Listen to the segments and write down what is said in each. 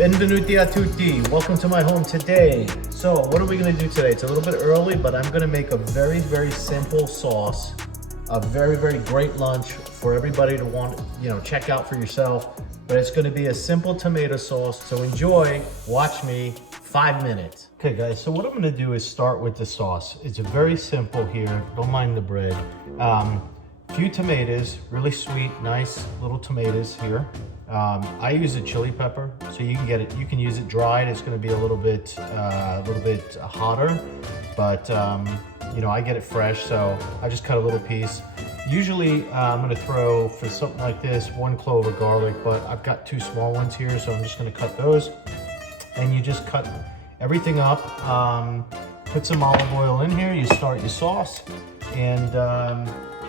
Benvenuti a tutti. Welcome to my home today. So what are we gonna do today? It's a little bit early, but I'm gonna make a very, very simple sauce. A very, very great lunch for everybody to want, check out for yourself. But it's gonna be a simple tomato sauce. So enjoy, watch me, 5 minutes. Okay guys, so what I'm gonna do is start with the sauce. It's very simple here, don't mind the bread. Few tomatoes, really sweet, nice little tomatoes here. I use a chili pepper, so you can get it. You can use it dried. It's going to be a little bit hotter, but I get it fresh, so I just cut a little piece. Usually, I'm going to throw for something like this 1 clove of garlic, but I've got 2 small ones here, so I'm just going to cut those. And you just cut everything up. Put some olive oil in here. You start your sauce, and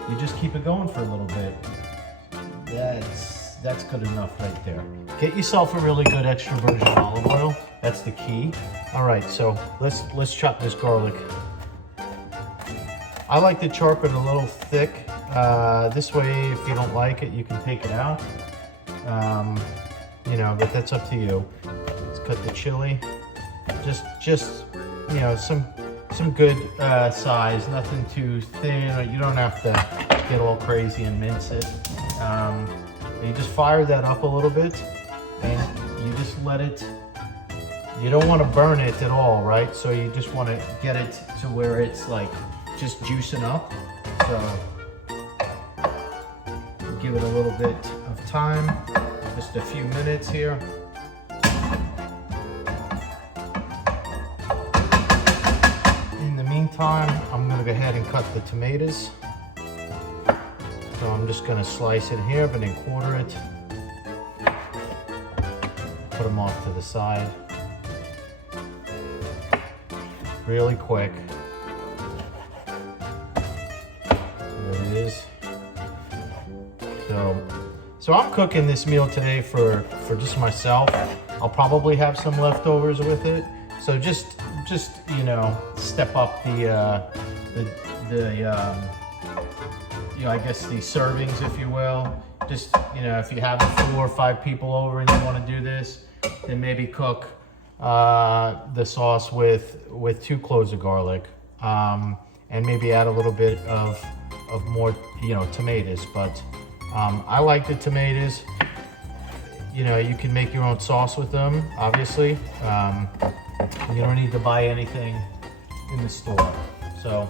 you just keep it going for a little bit. That's good enough right there. Get yourself a really good extra virgin olive oil. That's the key. All right, so let's chop this garlic. I like to chop it a little thick. This way, if you don't like it, you can take it out. But that's up to you. Let's cut the chili. Just some good size, nothing too thin. You don't have to get all crazy and mince it. You just fire that up a little bit, and you just let it, you don't want to burn it at all, right? So you just want to get it to where it's like just juicing up. So give it a little bit of time, just a few minutes here. In the meantime, I'm going to go ahead and cut the tomatoes. So I'm just going to slice it here, but then quarter it. Put them off to the side. Really quick. There it is. So I'm cooking this meal today for just myself. I'll probably have some leftovers with it. So just step up I guess the servings, if you will. Just, if you have 4 or 5 people over and you want to do this, then maybe cook the sauce with 2 cloves of garlic, and maybe add a little bit of more, tomatoes. But I like the tomatoes. You can make your own sauce with them, obviously. You don't need to buy anything in the store. So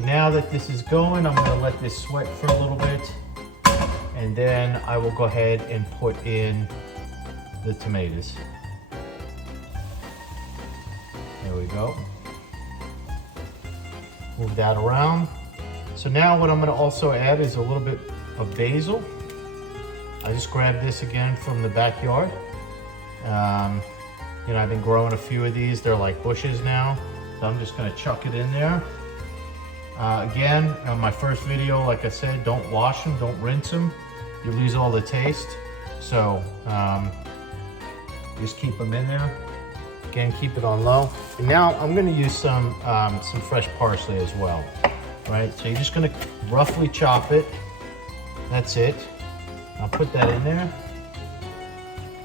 now that this is going, I'm going to let this sweat for a little bit, and then I will go ahead and put in the tomatoes. There we go. Move that around. So now what I'm going to also add is a little bit of basil. I just grabbed this again from the backyard. I've been growing a few of these. They're like bushes now. So I'm just going to chuck it in there. Again, on my first video, like I said, don't wash them, don't rinse them. You lose all the taste. So just keep them in there. Again, keep it on low. And now I'm going to use some fresh parsley as well. Right, so you're just going to roughly chop it. That's it. I'll put that in there.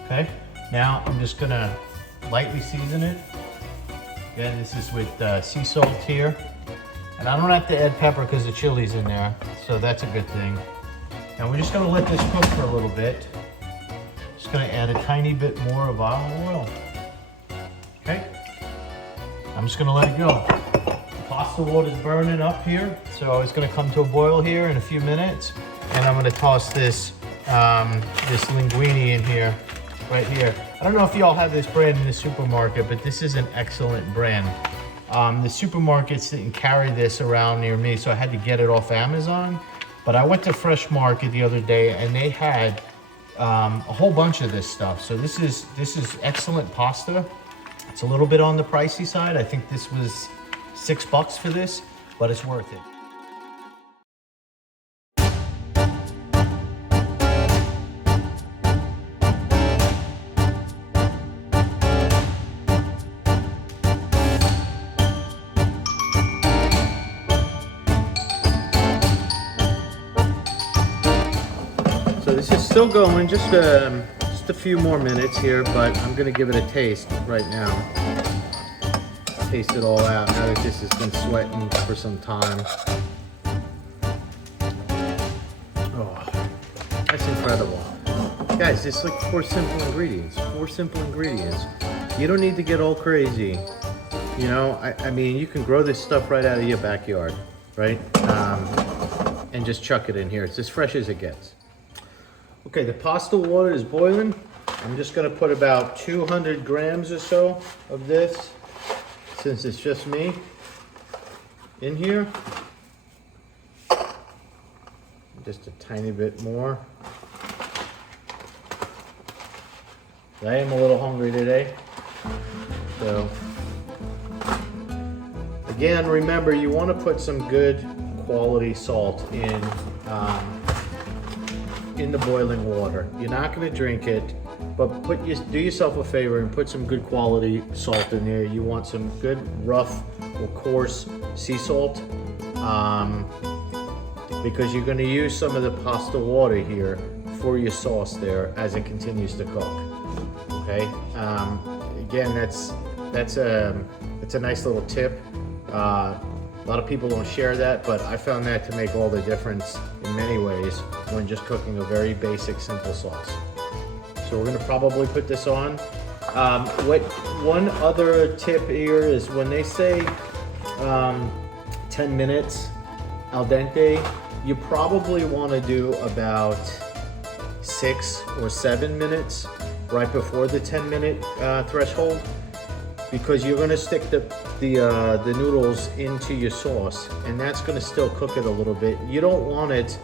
Okay. Now I'm just going to lightly season it. Again, this is with sea salt here. And I don't have to add pepper because the chili's in there, so that's a good thing. Now we're just gonna let this cook for a little bit. Just gonna add a tiny bit more of olive oil. Okay? I'm just gonna let it go. The pasta water's burning up here, so it's gonna come to a boil here in a few minutes. And I'm gonna toss this, this linguini in here, right here. I don't know if y'all have this brand in the supermarket, but this is an excellent brand. The supermarkets didn't carry this around near me, so I had to get it off Amazon. But I went to Fresh Market the other day, and they had a whole bunch of this stuff. So this is excellent pasta. It's a little bit on the pricey side. I think this was $6 for this, but it's worth it. So this is still going, just a few more minutes here, but I'm gonna give it a taste right now. Taste it all out now that this has been sweating for some time. Oh, that's incredible. Guys, it's like 4 simple ingredients. 4 simple ingredients. You don't need to get all crazy. You know, I mean, you can grow this stuff right out of your backyard, right? And just chuck it in here. It's as fresh as it gets. Okay, the pasta water is boiling. I'm just gonna put about 200 grams or so of this, since it's just me, in here. Just a tiny bit more. I am a little hungry today. So, again, remember, you wanna put some good quality salt in the boiling water. You're not going to drink it, but do yourself a favor and put some good quality salt in there. You want some good rough or coarse sea salt, because you're going to use some of the pasta water here for your sauce there as it continues to cook. Okay. Again, that's a nice little tip. A lot of people don't share that, but I found that to make all the difference in many ways when just cooking a very basic, simple sauce. So we're gonna probably put this on. One other tip here is when they say 10 minutes al dente, you probably wanna do about 6 or 7 minutes right before the 10-minute threshold, because you're gonna stick the noodles into your sauce, and that's gonna still cook it a little bit. You don't want it,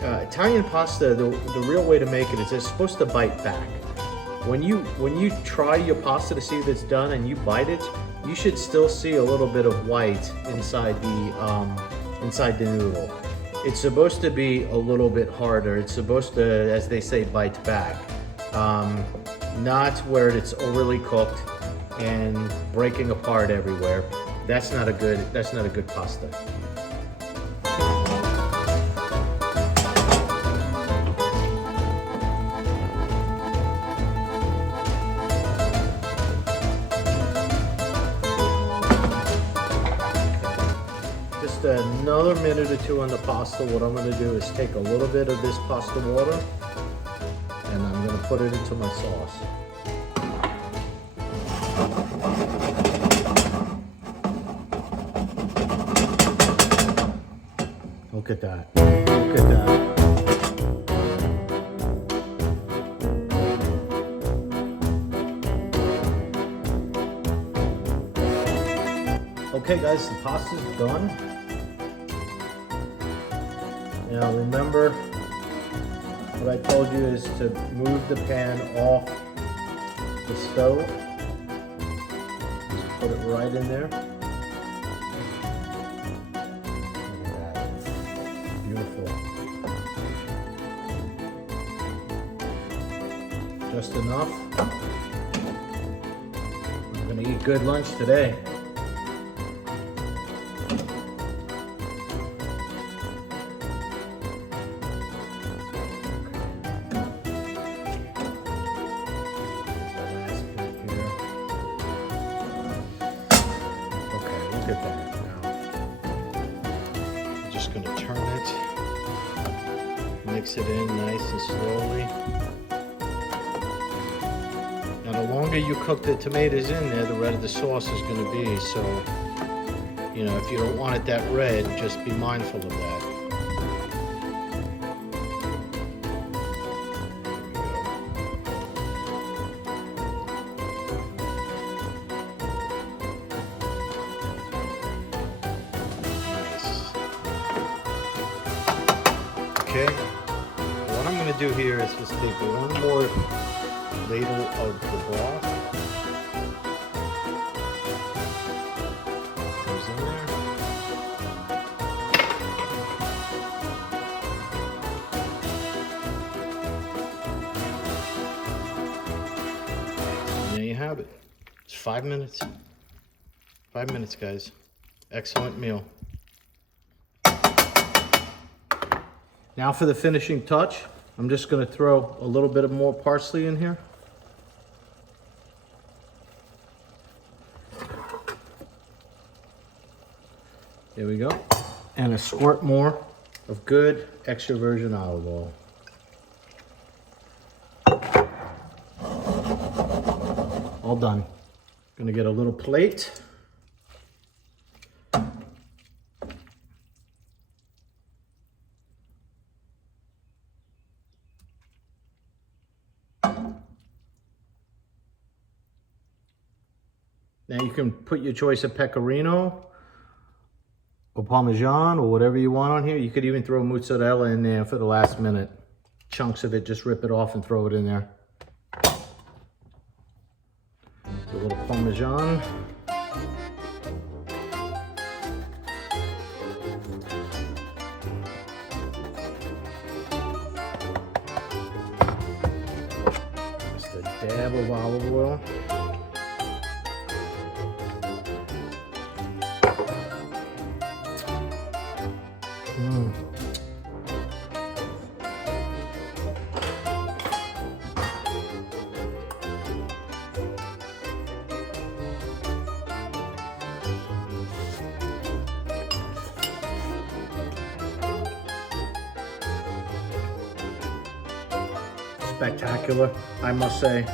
Italian pasta, the real way to make it is it's supposed to bite back. When you try your pasta to see if it's done and you bite it, you should still see a little bit of white inside the noodle. It's supposed to be a little bit harder. It's supposed to, as they say, bite back. Not where it's overly cooked and breaking apart everywhere. That's not a good pasta. Just another minute or two on the pasta. What I'm gonna do is take a little bit of this pasta water and I'm gonna put it into my sauce. Look at that. Look at that. Okay guys, the pasta's done. Now remember, what I told you is to move the pan off the stove. Just put it right in there. Beautiful. Just enough. I'm gonna eat good lunch today. Okay, look at that now. I'm just gonna turn it. Mix it in nice and slowly. Now the longer you cook the tomatoes in there, the redder the sauce is going to be. So, you know, if you don't want it that red, just be mindful of that. Okay, what I'm going to do here is just take one more ladle of the broth. Goes in there. And there you have it. It's 5 minutes. 5 minutes, guys. Excellent meal. Now for the finishing touch, I'm just going to throw a little bit of more parsley in here. There we go. And a squirt more of good extra virgin olive oil. All done. Gonna get a little plate. Now you can put your choice of pecorino or Parmesan or whatever you want on here. You could even throw mozzarella in there for the last minute. Chunks of it, just rip it off and throw it in there. A little Parmesan. Just a dab of olive oil. Spectacular, I must say.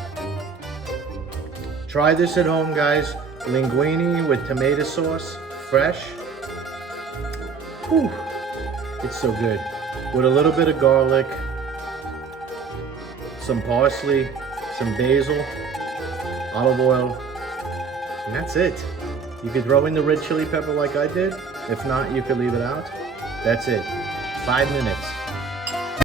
Try this at home, guys. Linguini with tomato sauce, fresh. Whew. It's so good. With a little bit of garlic, some parsley, some basil, olive oil, and that's it. You could throw in the red chili pepper like I did. If not, you could leave it out. That's it. 5 minutes.